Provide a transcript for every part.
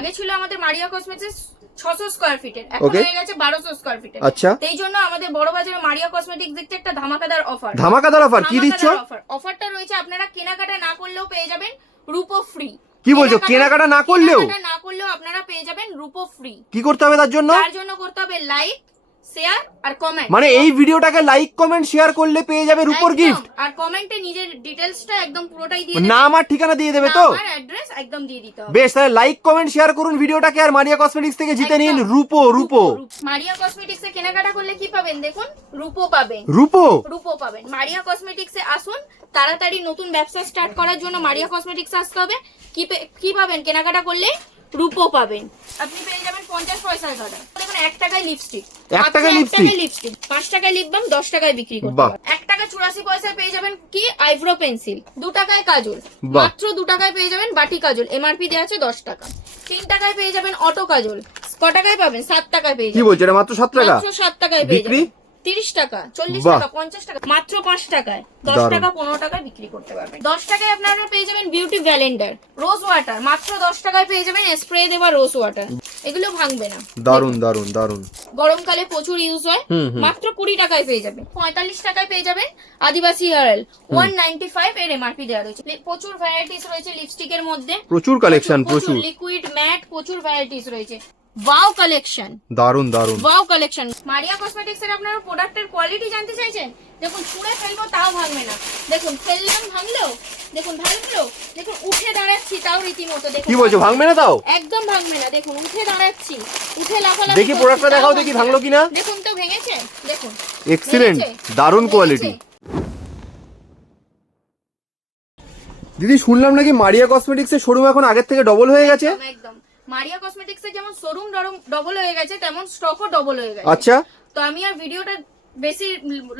আগে ছিল আমাদের মারিয়া কসমেটিক্স ছশো স্কোয়ার ফিটের এখন হয়ে গেছে বারোশো স্কোয়ার ফিটের আচ্ছা। সেই জন্য আমাদের বড় বাজারে মারিয়া কসমেটিক্স দেখতে একটা ধামাকাদার অফার ধামাকাদার অফার কি দিচ্ছ? অফার অফারটা রয়েছে আপনারা কেনাকাটা না করলেও পেয়ে যাবেন রূপো ফ্রি কি বলছো কেনাকাটা না করলেও? না করলেও আপনারা পেয়ে যাবেন রূপো ফ্রি কি করতে হবে তার জন্য? তার জন্য করতে হবে লাইক শেয়ার আর কমেন্ট মানে এই ভিডিওটাকে লাইক কমেন্ট শেয়ার করলে পেয়ে যাবে রূপোর গিফট আর কমেন্টে নিজের ডিটেলসটা একদম পুরোটাই দিয়ে দেবেন নাম আর ঠিকানা দিয়ে দেবে তো? আর অ্যাড্রেস একদম দিয়ে দিতে হবে। বেশ তাহলে লাইক কমেন্ট শেয়ার করুন ভিডিওটাকে আর মারিয়া কসমেটিক্স থেকে জিতে নিন। রূপো রূপো মারিয়া কসমেটিক্স কেনাকাটা করলে কি পাবেন দেখুন? রূপো পাবেন। রূপো? রূপো পাবেন। মারিয়া কসমেটিক্স আসুন তাড়াতাড়ি নতুন ব্যবসা স্টার্ট করার জন্য মারিয়া কসমেটিক্স আসতে হবে। কি কি পাবেন? কেনাকাটা করলে রূপো পাবেন। আপনি পেয়ে যাবেন পঞ্চাশ পয়সার গাড়া দেখুন এক টাকায় লিপস্টিক এক টাকায় লিপস্টিক পাঁচ টাকায় লিপ বাম দশ টাকায় বিক্রি করতে এক টাকা চুরাশি পয়সায় পেয়ে যাবেন কি? আইব্রো পেন্সিল দু টাকায় কাজল। মাত্র দু টাকায় পেয়ে যাবেন বাটি কাজল। এমআরপি দেওয়া আছে দশ টাকা। তিন টাকায় পেয়ে যাবেন অটো কাজল। ক টাকায় পাবেন সাত টাকায় পেয়ে কি যাবেন। বলছো এটা মাত্র সাত টাকা? মাত্র সাত টাকায় পেয়ে বিক্রি? যাবেন। তিরিশ টাকা চল্লিশ টাকা পঞ্চাশ টাকা মাত্র পাঁচ টাকায়। দশ টাকা পনেরো টাকায় বিক্রি করতে পারবেন। দশ টাকায় আপনারা পেয়ে যাবেন বিউটি ভ্যালেন্ডার রোজ ওয়াটার মাত্র দশ টাকায় পেয়ে যাবেন স্প্রে দেওয়া রোজ ওয়াটার এগুলো ভাঙবে না। দারুণ দারুণ দারুণ গরমকালে প্রচুর ইউজ হয়। মাত্র কুড়ি টাকায় পেয়ে যাবেন। পঁয়তাল্লিশ টাকায় পেয়ে যাবেন Adivasi hair oil one ninety five এর এমআরপি দেওয়া রয়েছে। প্রচুর ভ্যারাইটিস রয়েছে লিপস্টিকের মধ্যে। প্রচুর কালেকশন প্রচুর লিকুইড ম্যাট প্রচুর ভ্যারাইটিস রয়েছে। ওয়াও কালেকশন দারুণ দারুণ ওয়াও কালেকশন মারিয়া কসমেটিক্স এর আপনারা প্রোডাক্টের কোয়ালিটি জানতে চাইছেন? দেখুন ছুঁড়ে ফেলব তাও ভাঙবে না। দেখুন ফেললাম ভাঙলো। দেখুন ভাঙলো। দেখুন উঠে দাঁড়াচ্ছি তাও রীতিমতো। দেখুন কি বলছো ভাঙবে না তাও? একদম ভাঙবে না। দেখুন উঠে দাঁড়াচ্ছি। উঠে লাফালাফি দেখি প্রোডাক্টটা দেখাও দেখি ভাঙলো কিনা। দেখুন তো ভেঙেছে। দেখুন এক্সিলেন্ট দারুণ কোয়ালিটি দিদি শুনলাম নাকি মারিয়া কসমেটিক্স এর শোরুম এখন আগের থেকে ডবল হয়ে গেছে? একদম, একদম। মারিয়া কসমেটিক্স এর যেমন শোরুম ডবল হয়ে গেছে তেমন স্টকও ডবল হয়ে গেছে আচ্ছা তো আমি আর ভিডিওটা বেশি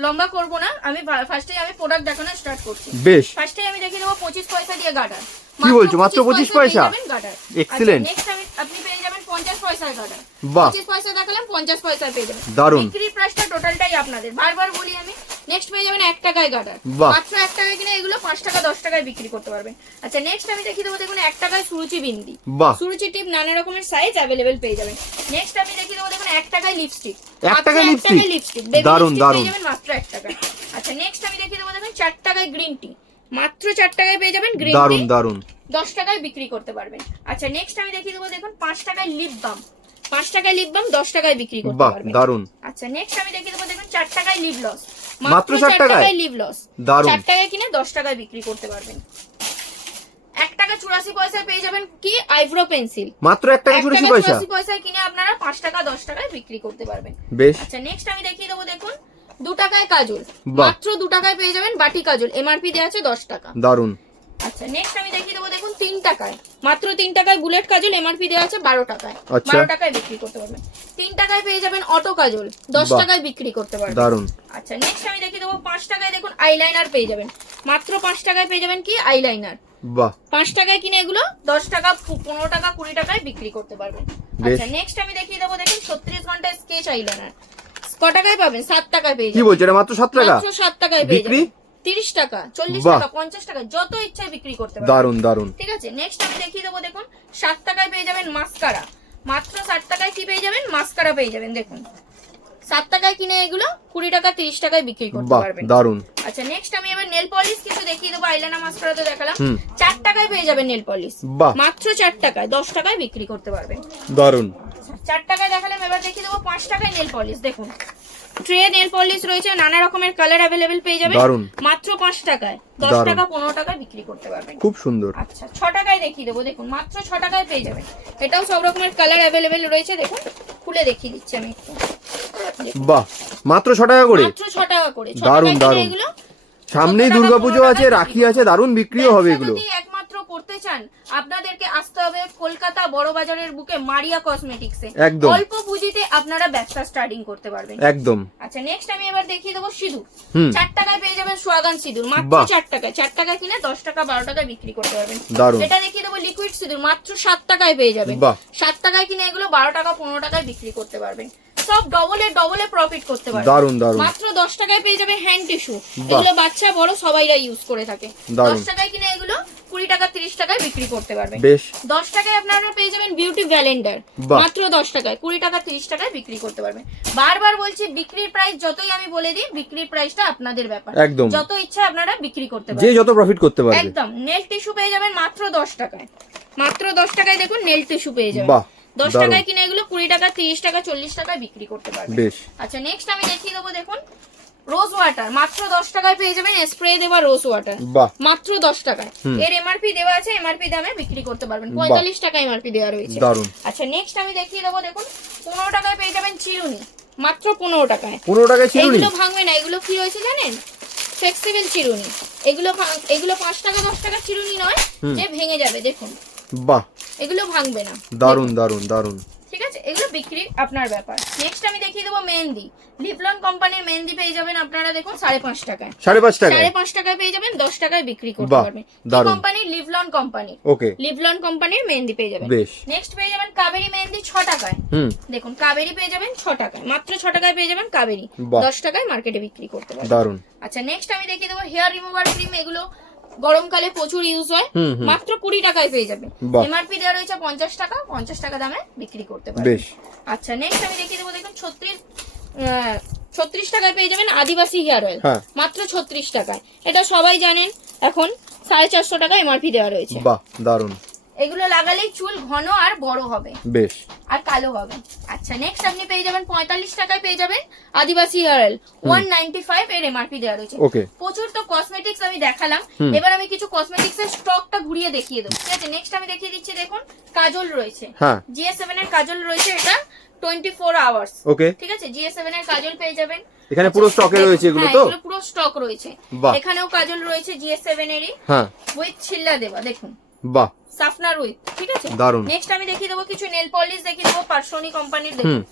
লম্বা করব না আমি ফার্স্টে আমি প্রোডাক্ট দেখানো স্টার্ট করছি বেশ ফার্স্টে আমি দেখিয়ে দেবো পঁচিশ পয়সা দিয়ে গার্ডার কি বলছো? মাত্র 25 পয়সা? Excellent. নেক্সট আমি আপনি পেয়ে যাবেন পঞ্চাশ পয়সার গার্ডার বাহ। পঁচিশ পয়সা দেখালাম পঞ্চাশ পয়সা পেয়ে যাবেন দারুণ। বিক্রি প্রাইসটা টোটালটাই আপনাদের বারবার বলি আমি নেক্সট পেয়ে যাবেন এক টাকায় গার্ডার মাত্র এক টাকায় কিনে এগুলো পাঁচ টাকা দশ টাকায় বিক্রি করতে পারবেন। আচ্ছা নেক্সট আমি দেখিয়ে দেবো দেখুন এক টাকায় সুরুচি বিন্দি। সুরুচি টিপ নানা রকমের সাইজ অ্যাভেলেবেল পেয়ে যাবেন। নেক্সট আমি দেখিয়ে দেবো দেখুন এক টাকায় লিপস্টিক এক টাকায় লিপস্টিক দারুণ। যাবেন মাত্র এক টাকায়। আচ্ছা নেক্সট আমি দেখিয়ে দেবো দেখুন চার টাকায় গ্রিন টি মাত্র চার টাকায় পেয়ে যাবেন গ্রিন টি দারুণ দারুণ দশ টাকায় বিক্রি করতে পারবেন। আচ্ছা নেক্সট আমি দেখিয়ে দেবো দেখুন পাঁচ টাকায় লিপ বাম পাঁচ টাকায় লিপ বাম দশ টাকায় বিক্রি করতে পারবেন। দারুণ আচ্ছা নেক্সট আমি দেখিয়ে দেবো দেখুন চার টাকায় লিভ লস মাত্র 4 টাকায়? লিভ লস 4 টাকায় কিনে দশ টাকায় বিক্রি করতে পারবেন। এক টাকা চুরাশি পয়সায় পেয়ে যাবেন কি? Eyebrow pencil. মাত্র এক টাকা চুরাশি পয়সা। চুরাশি পয়সায় কিনে আপনারা পাঁচ টাকা দশ টাকায় বিক্রি করতে পারবেন। বেশ। আচ্ছা নেক্সট আমি দেখিয়ে দেবো দেখুন। দু টাকায় কাজল। মাত্র দু টাকায় পেয়ে যাবেন বাটি কাজল। এমআরপি দেওয়া আছে দশ টাকা। দারুণ আচ্ছা নেক্সট আমি দেখিয়ে দেবো দেখুন তিন টাকায়। মাত্র তিন টাকায় বুলেট কাজল এমআরপি দেওয়া আছে বারো টাকায়। আচ্ছা। বারো টাকায় বিক্রি করতে পারবেন। তিন টাকায় পেয়ে যাবেন অটো কাজল দশ টাকায় বিক্রি করতে পারবেন। দারুণ আচ্ছা নেক্সট আমি দেখিয়ে দেবো পাঁচ টাকায় দেখুন আইলাইনার পেয়ে যাবেন। মাত্র পাঁচ টাকায় পেয়ে যাবেন কি? আইলাইনার বাহ। পাঁচ টাকায় কিনে এগুলো দশ টাকা পনেরো টাকা কুড়ি টাকায় বিক্রি করতে পারবেন। আচ্ছা নেক্সট আমি দেখিয়ে দেবো দেখুন ছত্রিশ ঘণ্টা স্কেচ আইলাইনার ক টাকায় পাবেন সাত টাকায় পেয়ে কি যাবেন। বলছো এটা মাত্র সাত টাকা? মাত্র সাত টাকায় পেয়ে যাবেন। তিরিশ টাকা চল্লিশ বাহ। টাকা পঞ্চাশ টাকা যত ইচ্ছায় বিক্রি করতে পারবেন দারুণ দারুণ ঠিক আছে নেক্সট আমি দেখিয়ে দেবো দেখুন ষাট টাকায় পেয়ে যাবেন মাস্কারা মাত্র ষাট টাকায় কি পেয়ে যাবেন? মাস্কারা পেয়ে যাবেন দেখুন। সাত টাকায় কিনে এগুলো কুড়ি টাকা তিরিশ টাকায় বিক্রি করতে পারবেন। দারুণ আচ্ছা নেক্সট আমি এবার নেল পলিশ কিছু দেখিয়ে দেবো আইলানা মাস্কারা তো দেখালাম। হুম। চার টাকায় পেয়ে যাবেন নেল পলিশ মাত্র চার টাকায় দশ টাকায় বিক্রি করতে পারবেন। দারুণ আচ্ছা, চার টাকায় দেখালাম এবার দেখিয়ে দেবো পাঁচ টাকায় নেল পলিশ দেখুন। ট্রে নেল পলিশ রয়েছে নানা রকমের কালার অ্যাভেলেবেল পেয়ে যাবেন দারুণ। মাত্র পাঁচ টাকায়। দশ দারুণ। টাকা পনেরো টাকায় বিক্রি করতে পারবেন খুব সুন্দর। আচ্ছা ছ টাকায় দেখিয়ে দেবো দেখুন মাত্র ছ টাকায় পেয়ে যাবেন এটাও সব রকমের কালার অ্যাভেলেবেল রয়েছে দেখুন খুলে দেখিয়ে দিচ্ছি আমি একটু। বাহ মাত্র ছ টাকা করে? মাত্র ছ টাকা করে। ছ দারুণ, টাকায় দারুণ। এগুলো সামনেই 14 দুর্গাপুজো আছে রাখি আছে দারুণ বিক্রিও হবে এগুলো। একমাত্র করতে চান আপনাদেরকে আসতে হবে কলকাতা বড় বাজারের বুকে মারিয়া কসমেটিক্সে। একদম। অল্প পুঁজিতে আপনারা ব্যবসা স্টার্টিং করতে পারবেন। একদম। আচ্ছা নেক্সট আমি এবার দেখিয়ে দেবো সিঁদুর। চার টাকায় পেয়ে যাবেন সোয়াগান সিঁদুর মাত্র চার টাকায়। চার টাকা কিনে দশ টাকা বারো টাকায় বিক্রি করতে পারবেন। এটা দেখিয়ে দেবো লিকুইড সিঁদুর মাত্র সাত টাকায় পেয়ে যাবেন। সাত টাকায় কিনে এগুলো বারো টাকা পনেরো টাকায় বিক্রি করতে পারবেন। সব ডবলে ডবলে প্রফিট করতে পারবে। দারুণ দারুণ মাত্র দশ টাকায় পেয়ে যাবে হ্যান্ড টিস্যু এগুলো বাচ্চা বড় সবাইরা ইউজ করে থাকে। দারুণ। দশ টাকায় কিনে এগুলো কুড়ি টাকা তিরিশ টাকায় বিক্রি করতে পারবে। বেশ। দশ টাকায় আপনারা পেয়ে যাবেন বিউটি ভ্যালেন্ডার মাত্র দশ টাকায় কুড়ি টাকা তিরিশ টাকায় বিক্রি করতে পারবেন বারবার বলছি বিক্রির প্রাইস যতই আমি বলে দিই বিক্রির প্রাইসটা আপনাদের ব্যাপার। একদম। যত ইচ্ছা আপনারা বিক্রি করতে যে যত প্রফিট করতে পারবে। একদম। নেল টিস্যু পেয়ে যাবেন মাত্র দশ টাকায়। মাত্র দশ টাকায় দেখুন নেল টিস্যু পেয়ে যাবেন। বাহ, দশ টাকায় কিনে এগুলো কুড়ি টাকা তিরিশ টাকা চল্লিশ টাকায় বিক্রি করতে পারবেন বেশ। আচ্ছা নেক্সট আমি দেখিয়ে দেবো দেখুন রোজ ওয়াটার মাত্র দশ টাকায় পেয়ে যাবেন স্প্রে দেওয়া রোজ ওয়াটার মাত্র দশ টাকায়। এর এমআরপি দেওয়া আছে এমআরপি দামে বিক্রি করতে পারবেন। পঁয়তাল্লিশ টাকা এমআরপি দেওয়া রয়েছে। আচ্ছা নেক্সট আমি দেখিয়ে দেবো দেখুন পনেরো টাকায় পেয়ে যাবেন চিরুনি। মাত্র পনেরো টাকায়। পনেরো টাকায় চিরুনি? এগুলো ভাঙবে না এগুলো কি রয়েছে জানেন? ফ্লেক্সিবল চিরুনি। এগুলো এগুলো পাঁচ টাকা দশ টাকা চিরুনি নয়। যে ভেঙে যাবে দেখুন। বাহ। এগুলো ভাঙবে না। দারুণ দারুণ দারুণ ঠিক আছে এগুলো বিক্রি আপনার ব্যাপার। নেক্সট আমি দেখিয়ে দেবো মেহেন্দি। লিপলন কোম্পানির মেহেন্দি পেয়ে যাবেন আপনারা দেখুন সাড়ে পাঁচ টাকায়। সাড়ে পাঁচ টাকায়? সাড়ে পাঁচ টাকায় পেয়ে যাবেন দশ টাকায় বিক্রি করতে পারবেন। দারুণ। কোম্পানি লিভলন কোম্পানি ওকে। লিভলন কোম্পানির মেহেন্দি পেয়ে যাবেন। বেশ। নেক্সট পেয়ে যাবেন কাবেরি মেহেন্দি ছ টাকায়। দেখুন কাবেরি পেয়ে যাবেন ছ টাকায়। মাত্র ছ টাকায় পেয়ে যাবেন কাবেরি। দশ টাকায় মার্কেটে বিক্রি করতে পারবেন। দারুণ আচ্ছা নেক্সট আমি দেখিয়ে দেবো হেয়ার রিমুভার ক্রিম এগুলো। গরমকালে প্রচুর ইউজ হয়। মাত্র কুড়ি টাকায় পেয়ে যাবে। এমআরপি দেওয়া রয়েছে পঞ্চাশ টাকা পঞ্চাশ টাকা দামে বিক্রি করতে পারবেন বেশ। আচ্ছা নেক্সট আমি দেখিয়ে দেবো দেখুন ছত্রিশ ছত্রিশ টাকায় পেয়ে যাবেন আদিবাসী হেয়ার অয়েল হ্যাঁ। মাত্র ছত্রিশ টাকায়। এটা সবাই জানেন এখন সাড়ে চারশো টাকা এমআরপি দেওয়া রয়েছে। বাহ দারুণ এগুলো লাগালেই চুল ঘন আর বড় হবে। বেশ। আর কালো হবে। আচ্ছা নেক্সট আপনি পেয়ে যাবেন পঁয়তাল্লিশ টাকায় পেয়ে যাবেন Adivasi hair oil one ninety five এর এমআরপি দেওয়া রয়েছে। ওকে প্রচুর তো কসমেটিক্স আমি দেখালাম। এবার আমি কিছু কসমেটিক্স এর স্টকটা ঘুরিয়ে দেখিয়ে দেবো। ঠিক আছে নেক্সট আমি দেখিয়ে দিচ্ছি দেখুন কাজল রয়েছে। হ্যাঁ। জিএস সেভেন এর কাজল রয়েছে এটা টোয়েন্টি ফোর আওয়ার্স ওকে ঠিক আছে জিএস সেভেন এর কাজল পেয়ে যাবেন। এখানে পুরো স্টকে রয়েছে এগুলো হ্যাঁ, তো? পুরো স্টক রয়েছে। এখানেও কাজল রয়েছে জিএস সেভেন এরই। হ্যাঁ। উইথ ছিল্লা দেওয়া দেখুন। বাহ। সাফনার উইথ ঠিক আছে? দারুণ। নেক্সট আমি দেখিয়ে দেবো কিছু নেল পলিশ দেখিয়ে দেবো পার্সোনি কোম্পানির দেখুন।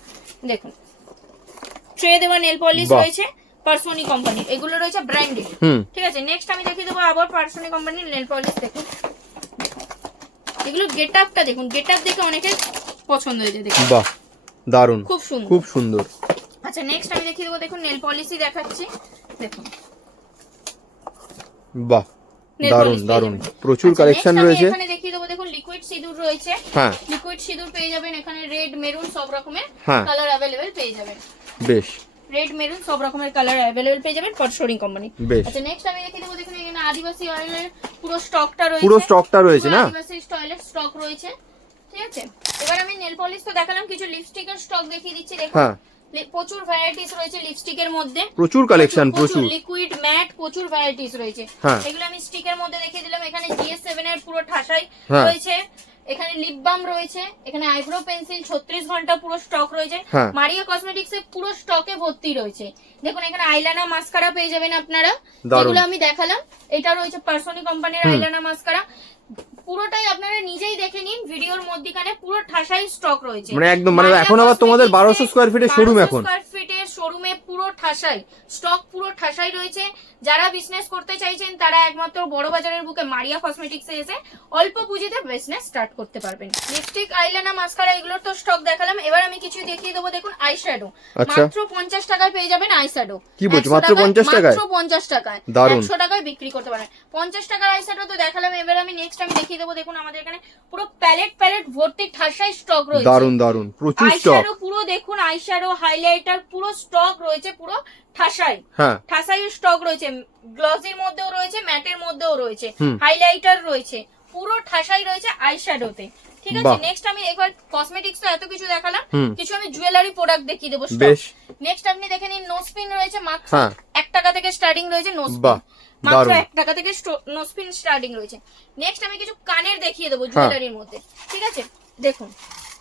দেখুন। ট্রে দেওয়া নেল পলিশ রয়েছে পার্সোনি কোম্পানির এগুলো রয়েছে ব্র্যান্ডেড ঠিক আছে? নেক্সট আমি দেখিয়ে দেবো আবার পার্সোনি কোম্পানির নেল পলিশ দেখুন। এগুলো গেট আপটা দেখুন। গেট আপ দেখে অনেকের পছন্দ হয়েছে দেখুন বাহ দারুণ খুব সুন্দর। খুব সুন্দর। আচ্ছা নেক্সট আমি দেখিয়ে দেবো দেখুন নেল পলিশই দেখাচ্ছি। দেখুন। বাহ। দারুণ দারুণ প্রচুর আচ্ছা, কালেকশন রয়েছে। এখানে দেখিয়ে দেবো দেখুন লিকুইড সিঁদুর রয়েছে। হ্যাঁ। লিকুইড সিঁদুর পেয়ে যাবেন এখানে রেড মেরুন সব রকমের হ্যাঁ। কালার অ্যাভেলেবেল পেয়ে যাবেন। বেশ। রেড মেরুন সব রকমের কালার অ্যাভেলেবেল পেয়ে যাবেন পারশোরিং কোম্পানি বেশ। আচ্ছা নেক্সট আমি দেখিয়ে দেবো দেখুন এখানে আদিবাসী অয়েলের পুরো স্টকটা রয়েছে। পুরো স্টকটা রয়েছে না? আদিবাসী অয়েলের স্টক রয়েছে। ঠিক আছে? এবার আমি নেল পলিশ তো দেখালাম কিছু লিপস্টিকের স্টক দেখিয়ে দিচ্ছি দেখুন। হ্যাঁ। প্রচুর ভ্যারাইটিস রয়েছে লিপস্টিকের মধ্যে। প্রচুর কালেকশন প্রচুর লিকুইড ম্যাট প্রচুর ভ্যারাইটিস রয়েছে। হ্যাঁ। এগুলো আমি স্টিকের মধ্যে দেখিয়ে দিলাম। এখানে জিএস সেভেন এর পুরো ঠাসাই হ্যাঁ। রয়েছে। এখানে লিপ বাম রয়েছে। এখানে আইব্রো পেন্সিল ছত্রিশ ঘণ্টা পুরো স্টক রয়েছে। হ্যাঁ। মারিয়া কসমেটিক্স এর পুরো স্টকে ভর্তি রয়েছে। দেখুন এখানে আইলানা মাস্কারা পেয়ে যাবেন আপনারা। যেগুলো আমি দেখালাম। এটা রয়েছে পার্সোনি কোম্পানির আইলানা মাস্কারা পুরোটাই আপনারা নিজেই দেখে নিন ভিডিওর মধ্যখানে পুরো ঠাসাই স্টক রয়েছে। মানে একদম মানে এখন আবার তোমাদের বারোশো স্কোয়ার ফিটের শোরুম এখন। শোরুমে পুরো ঠাসাই স্টক পুরো ঠাসাই রয়েছে। যারা বিজনেস করতে চাইছেন তারা একমাত্র বড় বাজারের বুকে মারিয়া কসমেটিক্সে এসে অল্প পুঁজিতে বিজনেস স্টার্ট করতে পারবেন। লিপস্টিক আইলাইনার মাস্কারা এগুলোর তো স্টক দেখালাম। এবার আমি কিছু দেখিয়ে দেবো দেখুন আই শ্যাডো আচ্ছা। মাত্র পঞ্চাশ টাকায় পেয়ে যাবেন আই শ্যাডো কি বলছো, মাত্র 50 টাকায়? মাত্র পঞ্চাশ টাকায়। একশো টাকায় বিক্রি করতে পারেন পঞ্চাশ টাকার আই শ্যাডো তো দেখালাম। এবার আমি নেক্সট আমি দেখিয়ে দেবো দেখুন আমাদের এখানে পুরো প্যালেট প্যালেট ভর্তি ঠাসাই স্টক রয়েছে। দারুণ দারুণ প্রচুর স্টক পুরো দেখুন আইশ্যাডো হাইলাইটার পুরো স্টক রয়েছে পুরো ঠাসাই। হ্যাঁ। ঠাসাই স্টক রয়েছে গ্লসির মধ্যেও রয়েছে ম্যাটের মধ্যেও রয়েছে হাইলাইটার রয়েছে পুরো ঠাসাই রয়েছে আইশ্যাডোতে ঠিক আছে? নেক্সট আমি একবার কসমেটিক্স তো এত কিছু দেখালাম কিছু আমি জুয়েলারি প্রোডাক্ট দেখিয়ে দেবো। নেক্সট আপনি দেখে নিন নোসপিন রয়েছে মাত্র হ্যাঁ। এক টাকা থেকে স্টার্টিং রয়েছে নোসপিন মাত্র এক টাকা থেকে নোসপিন স্টার্টিং রয়েছে। নেক্সট আমি কিছু কানের দেখিয়ে দেবো হ্যাঁ। জুয়েলারির মধ্যে। ঠিক আছে? দেখুন।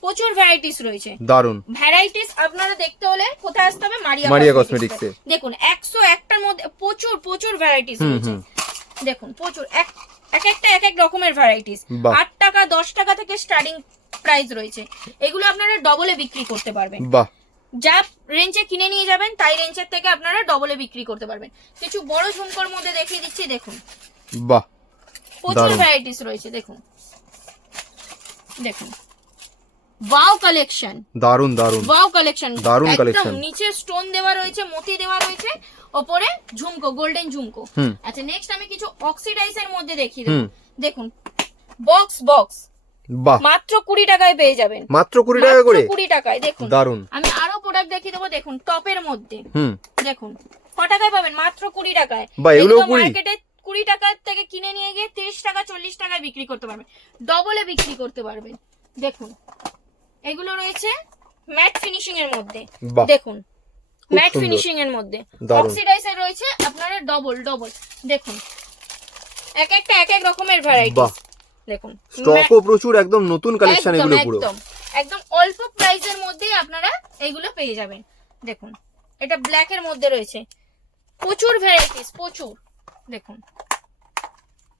প্রচুর ভ্যারাইটিস রয়েছে। দারুণ ভ্যারাইটিস আপনারা দেখতে হলে কোথায় আসতে হবে? মারিয়া মারিয়া কসমেটিক্স দেখুন একশো একটার মধ্যে প্রচুর প্রচুর ভ্যারাইটিস রয়েছে। দেখুন প্রচুর এক এক একটা এক এক রকমের ভ্যারাইটিস বাহ। আট টাকা দশ টাকা থেকে স্টার্টিং প্রাইস রয়েছে। এগুলো আপনারা ডবলে বিক্রি করতে পারবেন। বাহ। যা রেঞ্জে কিনে নিয়ে যাবেন তাই রেঞ্জের থেকে আপনারা ডবলে বিক্রি করতে পারবেন। কিছু বড় ঝুমকোর মধ্যে দেখিয়ে দিচ্ছি দেখুন। বাহ। প্রচুর ভ্যারাইটিস রয়েছে দেখুন। দেখুন। ওয়াও কালেকশন দারুণ দারুণ ওয়াও কালেকশন দারুণ collection। নিচে স্টোন দেওয়া রয়েছে মতি দেওয়া রয়েছে ওপরে ঝুমকো গোল্ডেন ঝুমকো। আচ্ছা নেক্সট আমি কিছু অক্সিডাইজের মধ্যে দেখিয়ে দেবো। দেখুন বক্স বক্স বাহ। মাত্র কুড়ি টাকায় পেয়ে যাবেন। মাত্র কুড়ি টাকা করে? কুড়ি টাকায় দেখুন। দারুণ আমি আরও প্রোডাক্ট দেখিয়ে দেবো দেখুন টপের মধ্যে। দেখুন ক টাকায় পাবেন? মাত্র কুড়ি টাকায়। বাহ, এগুলোও 20? মার্কেটে কুড়ি টাকার থেকে কিনে নিয়ে গিয়ে তিরিশ টাকা চল্লিশ টাকায় বিক্রি করতে পারবেন। ডবলে বিক্রি করতে পারবেন। দেখুন এগুলো রয়েছে ম্যাট ফিনিশিং এর মধ্যে। দেখুন ম্যাট। ফিনিশিং এর মধ্যে। অক্সিডাইজার রয়েছে আপনারা ডবল ডবল। দেখুন এক একটা এক এক রকমের ভ্যারাইটি দেখুন স্টকও প্রচুর একদম নতুন কালেকশন এগুলো পুরো। একদম। একদম অল্প প্রাইসের মধ্যেই আপনারা এগুলো পেয়ে যাবেন। দেখুন এটা ব্ল্যাক এর মধ্যে রয়েছে। প্রচুর ভ্যারাইটিস প্রচুর। দেখুন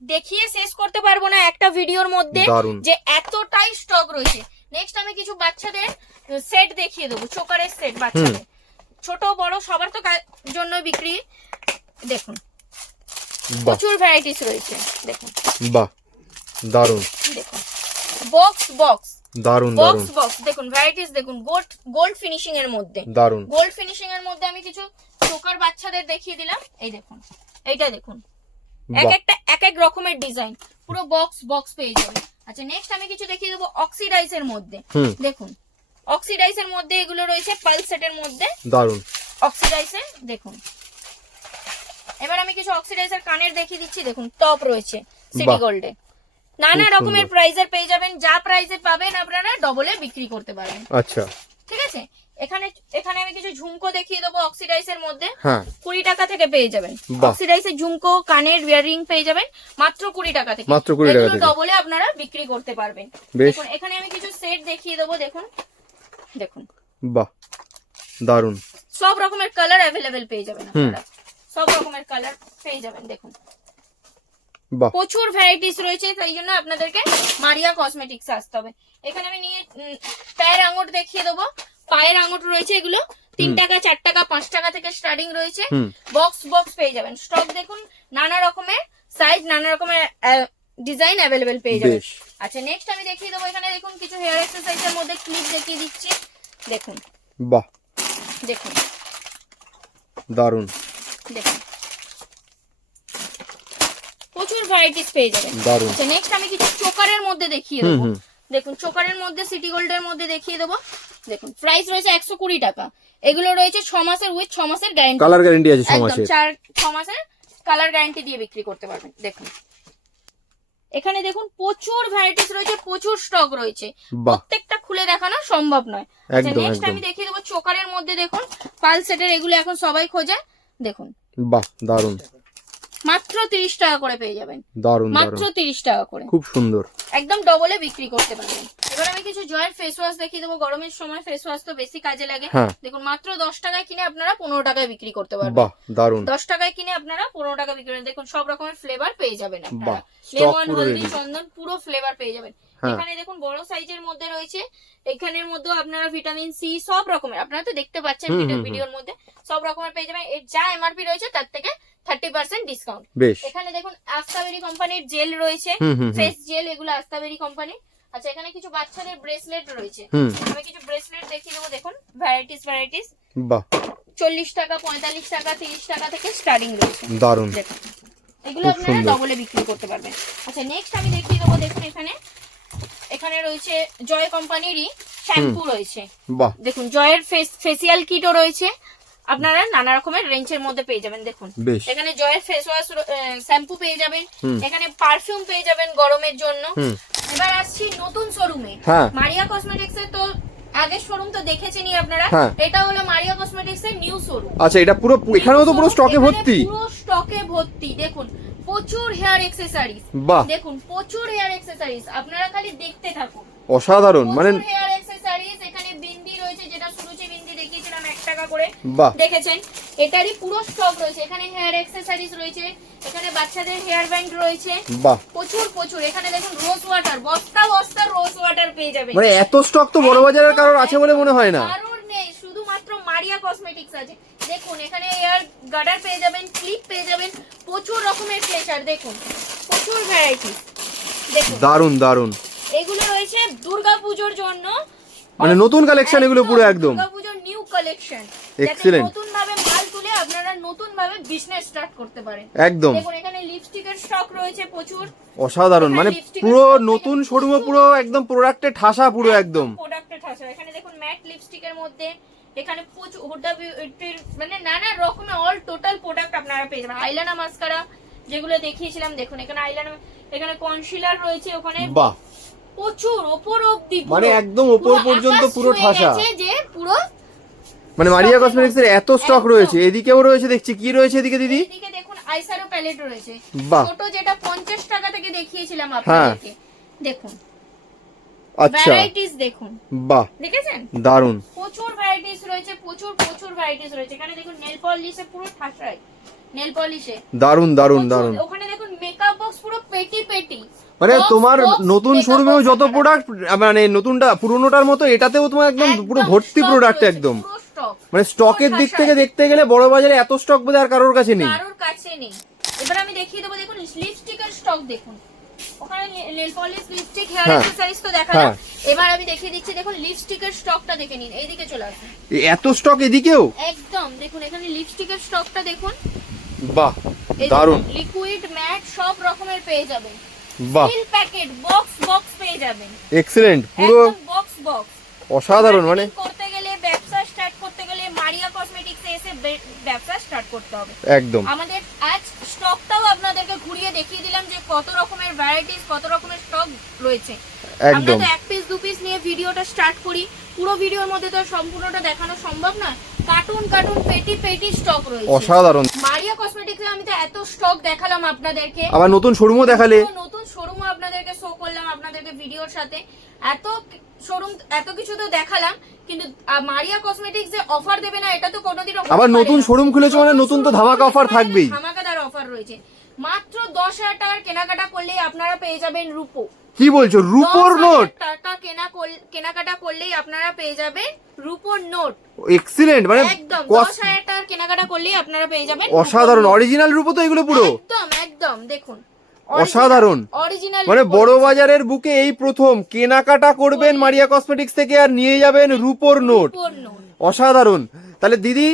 দেখিয়ে শেষ করতে পারব না একটা ভিডিওর মধ্যে যে এতটাই স্টক রয়েছে। নেক্সট আমি কিছু বাচ্চাদের সেট দেখিয়ে দেবো চোকারের সেট বাচ্চাদের। ছোট বড় সবার তো জন্য বিক্রি। দেখুন প্রচুর ভ্যারাইটিস রয়েছে দেখুন। বাহ দারুণ দেখুন বক্স বক্স দারুণ দারুণ বক্স বক্স দেখুন ভ্যারাইটিস দেখুন গোল্ড গোল্ড ফিনিশিং এর মধ্যে। দারুণ গোল্ড ফিনিশিং এর মধ্যে আমি কিছু চোকার বাচ্চাদের দেখিয়ে দিলাম। এই দেখুন এইটা দেখুন। এক একটা এক এক রকমের ডিজাইন। পুরো বক্স বক্স পেয়ে যাবে। আচ্ছা নেক্সট আমি কিছু দেখিয়ে দেবো অক্সিডাইজ এর মধ্যে দেখুন অক্সিডাইজ এর মধ্যে এগুলো রয়েছে পাল সেটের মধ্যে। দারুণ অক্সিডাইজ এর দেখুন। এবার আমি কিছু অক্সিডাইজার কানের দেখিয়ে দিচ্ছি। দেখুন টপ রয়েছে সিটি গোল্ডে নানা রকমের প্রাইজের পেয়ে যাবেন। যা প্রাইজে পাবেন আপনারা ডবলে বিক্রি করতে পারবেন। আচ্ছা। ঠিক আছে? এখানে এখানে আমি কিছু ঝুমকো দেখিয়ে দেবো অক্সিডাইজ এর মধ্যে। হ্যাঁ। কুড়ি টাকা থেকে পেয়ে যাবেন। বাহ। অক্সিডাইজের ঝুমকো কানের ইয়ারিং পেয়ে যাবেন। মাত্র কুড়ি টাকা থেকে। মাত্র 20 টাকা থেকে। ডবলে আপনারা বিক্রি করতে পারবেন। দেখুন এখানে আমি কিছু সেট দেখিয়ে দেবো দেখুন। দেখুন। বাহ। দারুণ সব রকমের কালার অ্যাভেলেবেল পেয়ে যাবেন আপনারা। সব রকমের কালার পেয়ে যাবেন দেখুন। প্রচুর ভ্যারাইটিস রয়েছে তাই জন্য আপনাদেরকে মারিয়া কসমেটিক্স আসতে হবে। এখানে আমি নিয়ে পায়ের আঙুর দেখিয়ে দেবো। পায়ের আঙুর রয়েছে এগুলো। তিন টাকা চার টাকা পাঁচ টাকা থেকে স্টার্টিং রয়েছে। বক্স বক্স পেয়ে যাবেন। স্টক দেখুন নানা রকমের সাইজ নানা রকমের ডিজাইন অ্যাভেলেবেল পেয়ে যাবেন। আচ্ছা নেক্সট আমি দেখিয়ে দেবো এখানে দেখুন কিছু হেয়ার এক্সারসাইজের মধ্যে ক্লিপ দেখিয়ে দিচ্ছি। দেখুন। বাহ। দেখুন। দারুণ দেখুন। প্রচুর ভ্যারাইটিস পেয়ে যাবেন। দারুণ আচ্ছা নেক্সট আমি কিছু চোকারের মধ্যে দেখিয়ে দেবো। দেখুন চোকারের মধ্যে সিটি গোল্ডের মধ্যে দেখিয়ে দেবো। দেখুন প্রাইস রয়েছে একশো কুড়ি টাকা। এগুলো রয়েছে ছ মাসের উইথ ছ মাসের গ্যারেন্টি কালার গ্যারেন্টি আছে ছ মাসের। চার ছ মাসের কালার গ্যারান্টি দিয়ে বিক্রি করতে পারবেন দেখুন। এখানে দেখুন প্রচুর ভ্যারাইটিস রয়েছে প্রচুর স্টক রয়েছে। প্রত্যেকটা খুলে দেখানো সম্ভব নয়। আচ্ছা নেক্সট আমি দেখিয়ে দেবো চোকারের মধ্যে দেখুন পাল সেটের এগুলো এখন সবাই খোঁজে দেখুন। বাহ দারুণ মাত্র তিরিশ টাকা করে পেয়ে যাবেন। দারুণ মাত্র দারুণ তিরিশ টাকা করে। খুব সুন্দর। একদম ডবলে বিক্রি করতে পারবেন। এবার কিছু জয়ের ফেস ওয়াশ দেখিয়ে দেবো। গরমের সময় ফেস ওয়াশ তো বেশি কাজে লাগে। হ্যাঁ। দেখুন মাত্র দশ টাকায় কিনে আপনারা পনেরো টাকায় বিক্রি করতে পারবেন। দারুণ দশ টাকায় কিনে আপনারা পনেরো টাকা বিক্রি করেন দেখুন সব রকমের ফ্লেভার পেয়ে যাবেন আপনারা। লেমন হলদি চন্দন পুরো ফ্লেভার পেয়ে যাবেন। হ্যাঁ। এখানে দেখুন বড় সাইজের মধ্যে রয়েছে। এখানের মধ্যেও আপনারা ভিটামিন সি সব রকমের আপনারা তো দেখতে পাচ্ছেন। ভিডিওর মধ্যে সব রকমের পেয়ে যাবেন। এর যা এমআরপি রয়েছে তার থেকে থার্টি পার্সেন্ট ডিসকাউন্ট এখানে দেখুন আস্তাবেরি কোম্পানির জেল রয়েছে। ফেস জেল এগুলো আস্তাবেরি কোম্পানি আচ্ছা এখানে কিছু বাচ্চাদের ব্রেসলেট রয়েছে। আমি কিছু ব্রেসলেট দেখিয়ে দেবো দেখুন ভ্যারাইটিস ভ্যারাইটিস বাহ। চল্লিশ টাকা পঁয়তাল্লিশ টাকা তিরিশ টাকা থেকে স্টার্টিং রয়েছে। দারুণ এগুলো আপনারা ডবলে বিক্রি করতে পারবেন। আচ্ছা নেক্সট আমি দেখিয়ে দেবো দেখুন এখানে। এখানে রয়েছে জয় কোম্পানিরই শ্যাম্পু রয়েছে। বাহ। দেখুন জয়ের ফেস ফেসিয়াল কিটও রয়েছে। আপনারা নানা রকমের রেঞ্জের মধ্যে পেয়ে যাবেন দেখুন। এখানে জয়ের ফেস ওয়াশ শ্যাম্পু পেয়ে যাবেন। এখানে পারফিউম পেয়ে যাবেন গরমের জন্য। এবার আসছি নতুন শোরুমে হ্যাঁ। মারিয়া কসমেটিক্স এর তো আগের শোরুম তো দেখেছেনই আপনারা। হ্যাঁ। এটা হলো মারিয়া কসমেটিক্স এর নিউ শোরুম আচ্ছা এটা পুরো এখানেও তো পুরো স্টকে ভর্তি? পুরো স্টকে ভর্তি। দেখুন প্রচুর হেয়ার এক্সেসরিজ বাহ। দেখুন প্রচুর হেয়ার এক্সেসরিজ আপনারা খালি দেখতে থাকুন। অসাধারণ মানে হেয়ার এক্সেসরিজ এখানে বিন্দি রয়েছে যেটা সুরুচি বিন্দি দেখিয়েছিলাম এক টাকা করে। বাহ। দেখেছেন? এটারই পুরো স্টক রয়েছে। এখানে হেয়ার এক্সেসরিজ রয়েছে। এখানে বাচ্চাদের হেয়ার ব্যান্ড রয়েছে। বাহ। প্রচুর প্রচুর। এখানে দেখুন রোজ ওয়াটার বস্তা বস্তা রোজ ওয়াটার পেয়ে যাবেন। মানে এত স্টক তো বড় বাজারের কারোর আছে বলে মনে হয় না। কারোর নেই। শুধুমাত্র মারিয়া কসমেটিক্স আছে। দেখুন এখানে এয়ার গার্ডার পেয়ে যাবেন ক্লিপ পেয়ে যাবেন। প্রচুর রকমের ফ্লেচার দেখুন। প্রচুর ভ্যারাইটি দেখুন। দারুণ দারুণ এগুলো রয়েছে দুর্গা পুজোর জন্য। মানে নতুন কালেকশন এগুলো পুরো একদম দুর্গাপুজোর নিউ কালেকশন Excellent. নতুন ভাবে আপনারা নতুন ভাবে বিজনেস স্টার্ট করতে পারেন। একদম। দেখুন এখানে লিপস্টিকের স্টক রয়েছে প্রচুর। অসাধারণ মানে পুরো নতুন শোরুমে পুরো একদম প্রোডাক্টে ঠাসা পুরো একদম প্রোডাক্টের ঠাসা। এখানে দেখুন ম্যাট লিপস্টিকের মধ্যে এখানে প্রচুর হুডা বিউটির মানে নানা রকমের অল টোটাল প্রোডাক্ট আপনারা পেয়ে যাবেন। আইলানা মাস্কারা যেগুলো দেখিয়েছিলাম দেখুন এখানে আইলানা এখানে কনসিলার রয়েছে ওখানে। বাহ! প্রচুর ওপর অবধি পুরো। মানে একদম ওপর পর্যন্ত পুরো ঠাসা। যে পুরো মানে মারিয়া কসমেটিক্স এর এত স্টক রয়েছে এদিকেও রয়েছে দেখছি কি রয়েছে এদিকে দিদি? এদিকে দেখুন আইসারো প্যালেট রয়েছে। বাহ। ছোট যেটা পঞ্চাশ টাকা থেকে দেখিয়েছিলাম আপনাদেরকে দেখুন। আচ্ছা। ভ্যারাইটিস দেখুন। বাহ। দেখেছেন? দারুণ প্রচুর ভ্যারাইটিস রয়েছে প্রচুর প্রচুর ভ্যারাইটিস রয়েছে। এখানে দেখুন নেল পলিশে পুরো ঠাসাই নেল পলিশে দারুণ দারুণ দারুণ ওখানে দেখুন মেকআপ বক্স পুরো পেটি পেটি। মানে তোমার নতুন শোরুমেও যত প্রোডাক্ট মানে নতুনটা পুরোনোটার মতো এটাতেও তোমার একদম পুরো ভর্তি প্রোডাক্ট একদম। Stock। মানে স্টকের দিক থেকে দেখতে গেলে বড় বাজারে এত স্টক বোধহয় আর কারোর কাছে নেই। কারোর কাছে নেই। এবার আমি দেখিয়ে দেবো দেখুন লিপস্টিকের স্টক দেখুন। ওখানে নেল পলিশ লিপস্টিক হেয়ার হ্যাঁ। অ্যাক্সেসরিজ তো দেখালাম হ্যাঁ। এবার আমি দেখিয়ে দিচ্ছি দেখুন লিপস্টিকের স্টকটা দেখে নিন। এইদিকে চলে আসুন। এত স্টক এদিকেও? একদম দেখুন এখানে লিপস্টিকের স্টকটা দেখুন। বাহ দারুণ লিকুইড ম্যাট সব রকমের পেয়ে যাবেন। বাহ। সিল প্যাকেট বক্স বক্স পেয়ে যাবেন। এক্সেলেন্ট পুরো বক্স বক্স অসাধারণ মানে করতে গেলে ব্যবসা স্টার্ট করতে গেলে মারিয়া বে- ব্যবসা স্টার্ট করতে হবে। একদম। আমাদের আজ স্টকটাও আপনাদেরকে ঘুরিয়ে দেখিয়ে দিলাম যে কত রকমের ভ্যারাইটিস কত রকমের স্টক রয়েছে। একদম। এক পিস দু পিস নিয়ে ভিডিওটা স্টার্ট করি। পুরো ভিডিওর মধ্যে তো সম্পূর্ণটা দেখানো সম্ভব না। কার্টুন কার্টুন পেটি পেটি স্টক রয়েছে। অসাধারণ। মারিয়া কসমেটিক্সে আমি তো এত স্টক দেখালাম আপনাদেরকে। আবার নতুন শোরুমও দেখালে। নতুন শোরুমও আপনাদেরকে শো করলাম আপনাদেরকে ভিডিওর সাথে। এত শোরুম এত কিছু তো দেখালাম কিন্তু মারিয়া কসমেটিক্স যে অফার দেবে না এটা তো কোনোদিনও হতে আবার নতুন শোরুম খুলেছে মানে নতুন তো ধামাকা offer মানে থাকবেই। ধামাকাদার অফার রয়েছে। মাত্র দশ হাজার টাকার কেনাকাটা করলেই আপনারা পেয়ে যাবেন রূপো। কি বলছো? রুপোর নোট? টাকা কেনা কেনাকাটা করলেই আপনারা পেয়ে যাবেন রুপোর নোট। এক্সিলেন্ট মানে একদম দশ হাজার টাকার কেনাকাটা করলেই আপনারা পেয়ে যাবেন অসাধারণ অরিজিনাল রূপো তো এগুলো পুরো। একদম একদম দেখুন। অসাধারণ। অরিজিনাল মানে বড় বাজারের বুকে এই প্রথম কেনাকাটা করবেন মারিয়া কসমেটিক্স থেকে আর নিয়ে যাবেন রুপোর নোট। অসাধারণ। তাহলে দিদি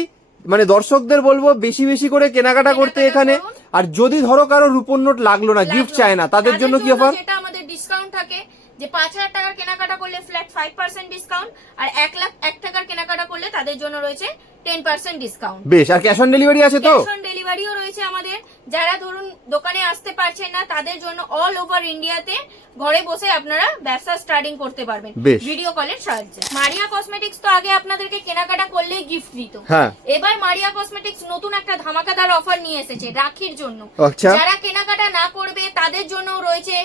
মানে দর্শকদের বলব বেশি বেশি করে কেনাকাটা করতে এখানে। আর যদি ধরো কারও রূপন নোট লাগল না গিফট চায় না তাদের জন্য কি অফার আমাদের ডিসকাউন্ট থাকে। যে পাঁচ হাজার টাকার কেনাকাটা করলে ফ্ল্যাট ফাইভ পার্সেন্ট ডিসকাউন্ট আর এক লাখ এক টাকার কেনাকাটা করলে তাদের জন্য রয়েছে টেন পার্সেন্ট ডিসকাউন্ট বেশ আর ক্যাশ অন ডেলিভারি আছে তো? ক্যাশ অন ডেলিভারিও রয়েছে আমাদের। যারা ধরুন দোকানে আসতে পারছেন না তাদের জন্য অল ওভার ইন্ডিয়াতে ঘরে বসে আপনারা ব্যবসা স্টার্টিং করতে পারবেন। ভিডিও কলের সাহায্যে। মারিয়া কসমেটিক্স তো আগে আপনাদেরকে কেনাকাটা করলেই গিফট দিত। হ্যাঁ। এবার মারিয়া কসমেটিক্স নতুন একটা ধামাকাদার অফার নিয়ে এসেছে রাখির জন্য। আচ্ছা। যারা কেনাকাটা না করবে তাদের জন্য রয়েছে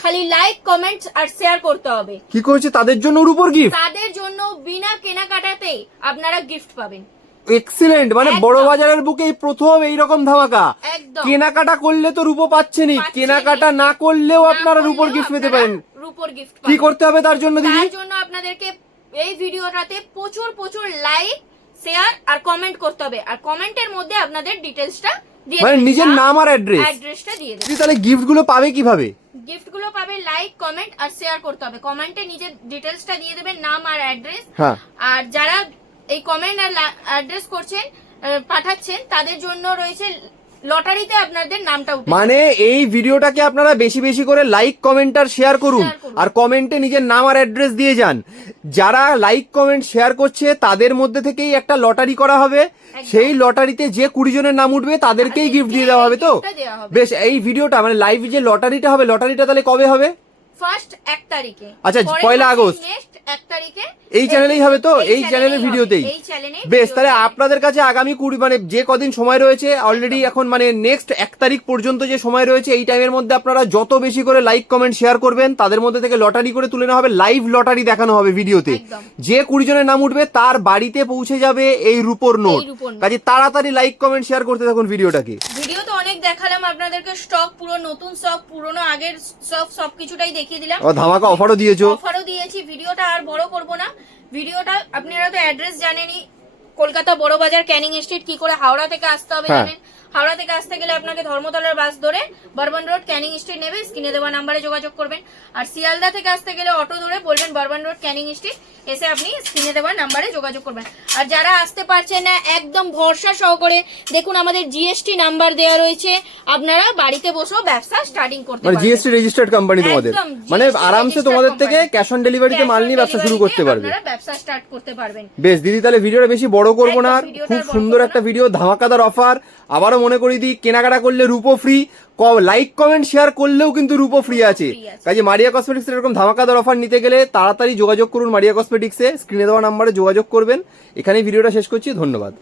খালি লাইক কমেন্টস আর শেয়ার করতে হবে। কি করছে? তাদের জন্য রুপোর গিফট তাদের জন্য বিনা কেনাকাটাতে আপনারা গিফট পাবেন। এক্সিলেন্ট মানে বড় বাজারের বুকে এই প্রথম এইরকম ধামাকা। একদম। কেনাকাটা করলে তো রূপো পাচ্ছেনই পাচ্ছেনই। কেনাকাটা না করলেও আপনারা রূপোর গিফট পেতে পারেন। রূপোর গিফট কি করতে হবে তার জন্য দিদি? তার জন্য আপনাদেরকে এই ভিডিওটাতে প্রচুর প্রচুর লাইক শেয়ার আর কমেন্ট করতে হবে। আর কমেন্টের মধ্যে আপনাদের ডিটেলসটা দিয়ে মানে নিজের নাম আর অ্যাড্রেস অ্যাড্রেসটা দিয়ে দেবে। তাহলে গিফটগুলো পাবে কীভাবে? গিফটগুলো পাবে লাইক কমেন্ট আর শেয়ার করতে হবে। কমেন্টে নিজের ডিটেলসটা দিয়ে দেবেন নাম আর অ্যাড্রেস হ্যাঁ। আর যারা এই কমেন্ট আর অ্যাড্রেস করছেন পাঠাচ্ছেন তাদের জন্য রয়েছে লটারিতে আপনাদের নামটা উঠে মানে এই ভিডিওটাকে আপনারা বেশি বেশি করে লাইক কমেন্ট আর শেয়ার করুন। আর কমেন্টে নিজের নাম আর অ্যাড্রেস দিয়ে যান। যারা লাইক কমেন্ট শেয়ার করছে তাদের মধ্যে থেকেই একটা লটারি করা হবে। সেই লটারিতে যে কুড়ি জনের নাম উঠবে তাদেরকেই গিফট দিয়ে দেওয়া হবে তো। বেশ এই ভিডিওটা মানে লাইভ যে লটারিটা হবে লটারিটা তাহলে কবে হবে? ফার্স্ট এক তারিখে আচ্ছা, পয়লা আগস্ট। নেক্সট এক তারিখে এই চ্যানেলেই হবে তো? এই চ্যানেলের ভিডিওতেই? বেশ তাহলে আপনাদের কাছে আগামী কুড়ি মানে যে কদিন সময় রয়েছে অলরেডি এখন মানে নেক্সট এক তারিখ পর্যন্ত যে সময় রয়েছে এই টাইমের মধ্যে আপনারা যত বেশি করে লাইক কমেন্ট শেয়ার করবেন তাদের মধ্যে থেকে লটারি করে তুলে নেওয়া হবে লাইভ লটারি দেখানো হবে ভিডিওতে যে কুড়ি জনের নাম উঠবে তার বাড়িতে পৌঁছে যাবে এই রুপোর নোট। কাজে তাড়াতাড়ি লাইক কমেন্ট শেয়ার করতে থাকুন ভিডিওটাকে ভিডিও তো অনেক দেখালাম আপনাদেরকে স্টক পুরো নতুন স্টক পুরনো আগের সব সবকিছুটাই দেখিয়ে দিলাম। ও ধামাকা অফারও দিয়েছ। অফারও দিয়েছি। ভিডিওটা আর বড় করব না। ভিডিওটা আপনারা তো অ্যাড্রেস জানেনই। কলকাতা বড় বাজার ক্যানিং স্ট্রিট কি করে হাওড়া থেকে আসতে হবে হ্যাঁ। জানেন? হাওড়া থেকে আসতে গেলে আপনাকে ধর্মতলার বাস ধরে বর্বন রোড ক্যানিং স্ট্রিট নেবে স্ক্রিনে দেওয়া নাম্বারে যোগাযোগ করবেন। আর শিয়ালদা থেকে আসতে গেলে অটো ধরে বলবেন বর্বন রোড ক্যানিং স্ট্রিট এসে আপনি স্ক্রিনে দেওয়া নাম্বারে যোগাযোগ করবেন। আর যারা আসতে পারছেন না একদম ভরসা সহকারে দেখুন আমাদের জিএসটি নাম্বার দেওয়া রয়েছে। আপনারা বাড়িতে বসেও ব্যবসা স্টার্টিং করতে মানে পারবেন। জিএসটি রেজিস্টার্ড কোম্পানি তোমাদের। মানে আরামসে তোমাদের থেকে ক্যাশ অন ডেলিভারিতে মাল নিয়ে ব্যবসা শুরু করতে পারবে। আপনারা ব্যবসা স্টার্ট করতে পারবেন। বেশ দিদি তাহলে ভিডিওটা বেশি বড় করব না। খুব সুন্দর একটা ভিডিও ধামাকাদার অফার আবারও মনে করি দিই কেনাকাটা করলে রূপো ফ্রি লাইক কমেন্ট শেয়ার করলেও কিন্তু রূপো ফ্রি আছে। কাজে মারিয়া কসমেটিক্স এরকম ধামাকাদার অফার নিতে গেলে তাড়াতাড়ি যোগাযোগ করুন মারিয়া কসমেটিক্সে স্ক্রিনে দেওয়া নাম্বারে যোগাযোগ করবেন। এখানেই ভিডিওটা শেষ করছি ধন্যবাদ।